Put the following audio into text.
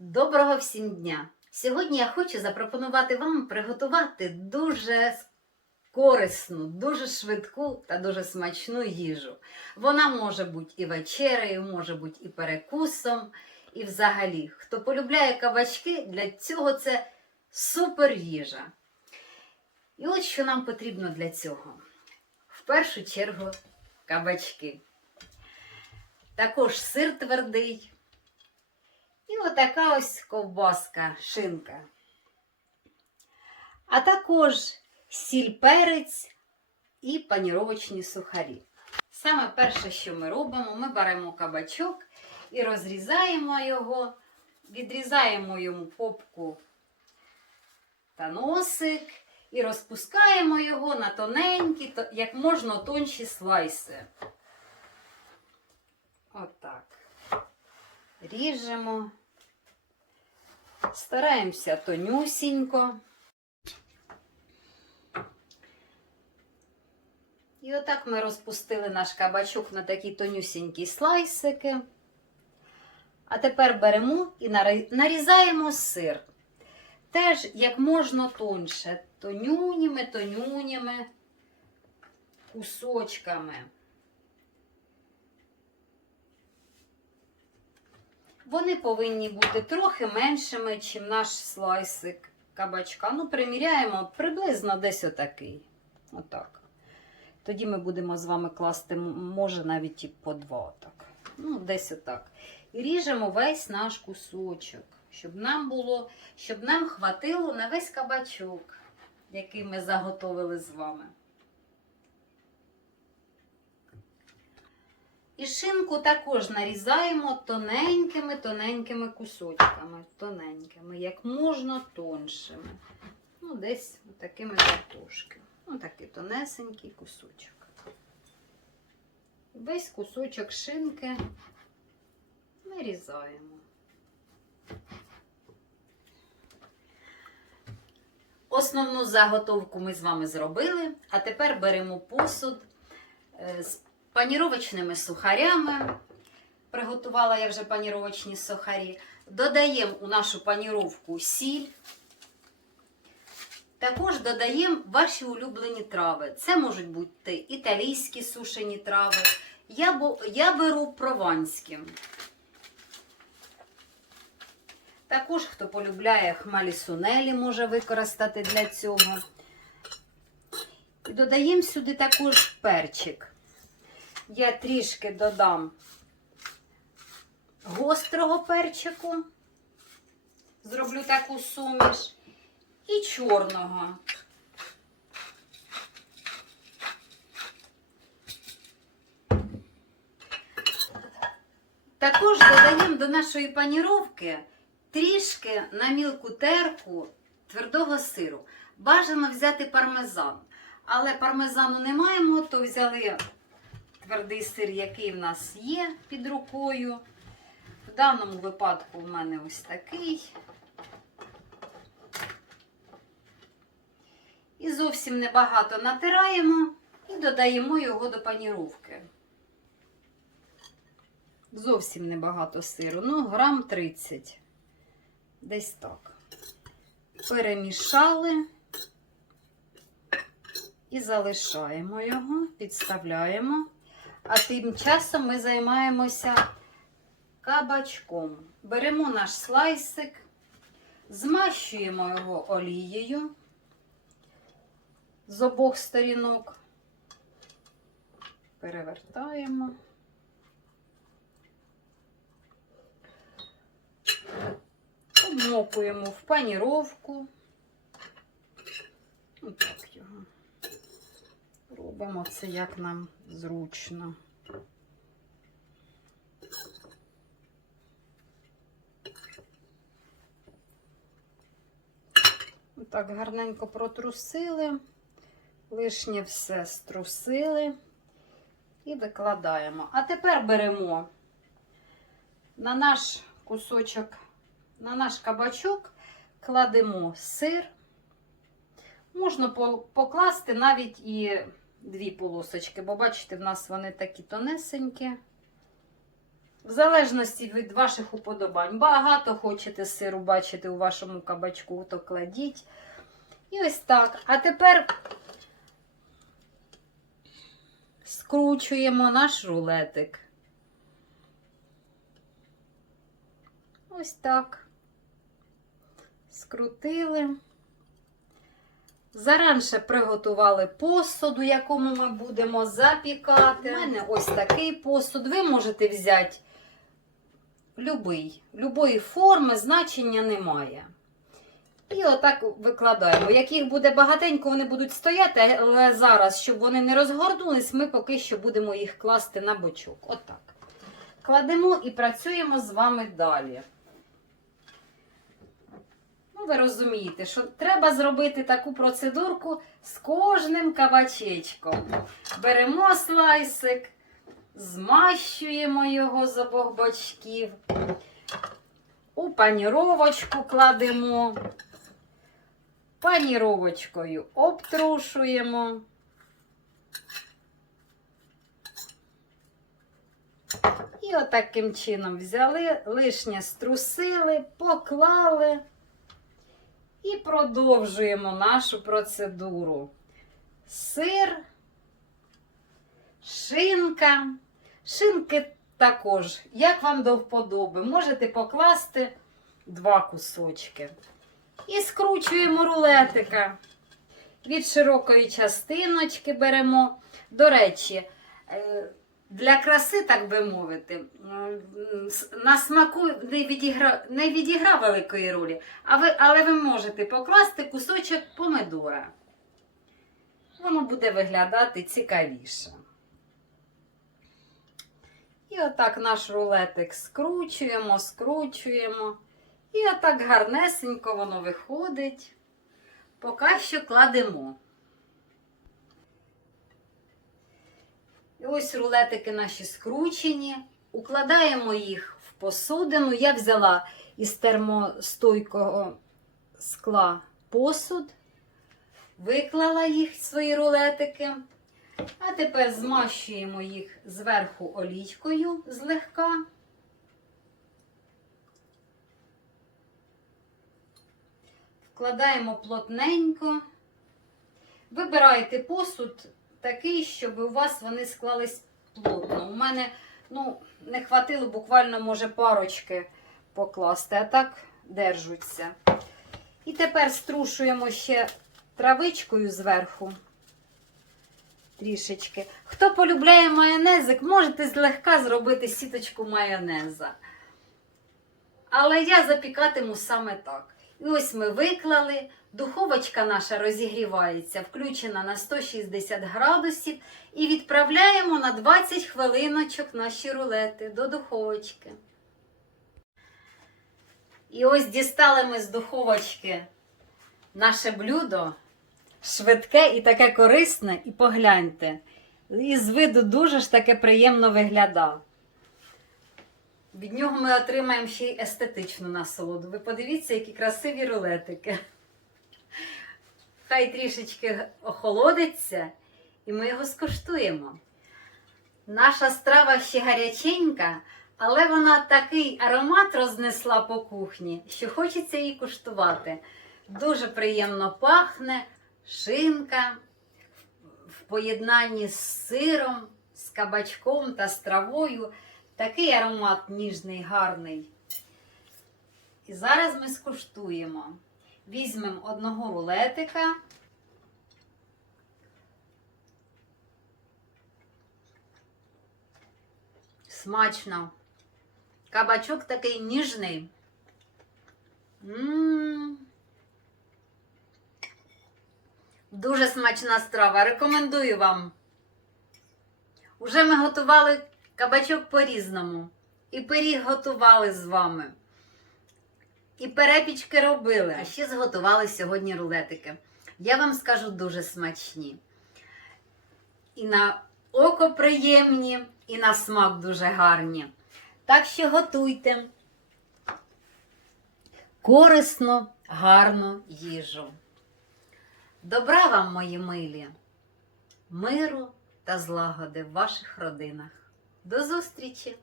Доброго всім дня! Сьогодні я хочу запропонувати вам приготувати дуже корисну, дуже швидку та дуже смачну їжу. Вона може бути і вечерею, може бути і перекусом, і взагалі, хто полюбляє кабачки, для цього це супер їжа. І от що нам потрібно для цього. В першу чергу кабачки. Також сир твердий. І отака ось ковбаска, шинка. А також сіль перець і паніровочні сухарі. Саме перше, що ми робимо, ми беремо кабачок і розрізаємо його, відрізаємо йому попку та носик і розпускаємо його на тоненькі, як можна тонші слайси. Отак. Ріжемо. Стараємося тонюсінько. І отак ми розпустили наш кабачок на такі тонюсінькі слайсики. А тепер беремо і нарізаємо сир. Теж як можна тоньше, тонюніми, тонюніми кусочками. Вони повинні бути трохи меншими, ніж наш слайсик кабачка. Ну, приміряємо приблизно десь отакий. Отак. Тоді ми будемо з вами класти, може, навіть і по два. Отак. Ну, десь отак. І ріжемо весь наш кусочок, щоб нам було, щоб нам хватило на весь кабачок, який ми заготовили з вами. І шинку також нарізаємо тоненькими-тоненькими кусочками. Тоненькими, як можна тоншими. Ну, десь такими картошки. Ну, такий тонесенький кусочок. Весь кусочок шинки нарізаємо. Основну заготовку ми з вами зробили, а тепер беремо посуд е, з паніровочними сухарями. Приготувала я вже паніровочні сухарі. Додаємо у нашу паніровку сіль. Також додаємо ваші улюблені трави. Це можуть бути італійські сушені трави. Я, я беру прованські. Також, хто полюбляє хмалі сунелі, може використати для цього. І додаємо сюди також перчик. Я трішки додам гострого перчику. Зроблю таку суміш. І чорного. Також додаємо до нашої паніровки трішки на мілку терку твердого сиру. Бажано взяти пармезан. Але пармезану не маємо, то взяли твердий сир, який в нас є під рукою. В даному випадку в мене ось такий. І зовсім небагато натираємо і додаємо його до паніровки. Зовсім небагато сиру, ну, грам 30. Десь так. Перемішали і залишаємо його, підставляємо. А тим часом ми займаємося кабачком. Беремо наш слайсик, змащуємо його олією з обох сторінок. Перевертаємо. Обмокуємо в паніровку. Отак. Робимо це як нам зручно. Так, гарненько протрусили, лишнє все струсили і викладаємо. А тепер беремо на наш кусочок, на наш кабачок, кладемо сир. Можна покласти навіть і дві полосочки, бо бачите, в нас вони такі тонесенькі. В залежності від ваших уподобань. Багато хочете сиру бачити у вашому кабачку, то кладіть. І ось так. А тепер скручуємо наш рулетик. Ось так. Скрутили. Заранше приготували посуд, у якому ми будемо запікати. У мене ось такий посуд. Ви можете взяти любий, любої форми, значення немає. І отак викладаємо. Як їх буде багатенько, вони будуть стояти, але зараз, щоб вони не розгорнулись, ми поки що будемо їх класти на бочок. Отак. Кладемо і працюємо з вами далі. Ви розумієте, що треба зробити таку процедурку з кожним кабачечком. Беремо слайсик, змащуємо його з обох бочків, у паніровочку кладемо, паніровочкою обтрушуємо. І отаким чином взяли, лишнє струсили, поклали. І продовжуємо нашу процедуру. Сир, шинка. Шинки також, як вам до вподоби, можете покласти два кусочки. І скручуємо рулетика. Від широкої частиночки беремо. До речі, е, для краси, так би мовити, на смаку не відігра... не відігра великої ролі, а ви... але ви можете покласти кусочок помидора. Воно буде виглядати цікавіше. І отак наш рулетик скручуємо, скручуємо. І отак гарнесенько воно виходить. Поки що кладемо. І ось рулетики наші скручені. Укладаємо їх в посудину. Я взяла із термостойкого скла посуд, виклала їх, свої рулетики. А тепер змащуємо їх зверху олійкою злегка. Вкладаємо плотненько. Вибирайте посуд такий, щоб у вас вони склались плотно. У мене ну, не хватило буквально, може, парочки покласти, а так держуться. І тепер струшуємо ще травичкою зверху. Трішечки. Хто полюбляє майонезик, можете злегка зробити сіточку майонеза. Але я запікатиму саме так. І ось ми виклали. Духовочка наша розігрівається, включена на 160 градусів, і відправляємо на 20 хвилиночок наші рулети до духовочки. І ось дістали ми з духовочки наше блюдо. Швидке і таке корисне, і погляньте. І з виду дуже ж таке приємно виглядає. Від нього ми отримаємо ще й естетичну насолоду. Ви подивіться, які красиві рулетики. Хай трішечки охолодиться, і ми його скуштуємо. Наша страва ще гаряченька, але вона такий аромат рознесла по кухні, що хочеться її куштувати. Дуже приємно пахне, шинка в поєднанні з сиром, з кабачком та з травою. Такий аромат ніжний, гарний. І зараз ми скуштуємо. Візьмемо одного рулетика. Смачно. Кабачок такий ніжний. Дуже смачна страва. Рекомендую вам. Уже ми готували кабачок по-різному. І пиріг готували з вами. І перепічки робили. А ще зготували сьогодні рулетики. Я вам скажу дуже смачні. І на око приємні, і на смак дуже гарні. Так що готуйте корисну, гарну їжу. Добра вам, мої милі, миру та злагоди в ваших родинах. До зустрічі!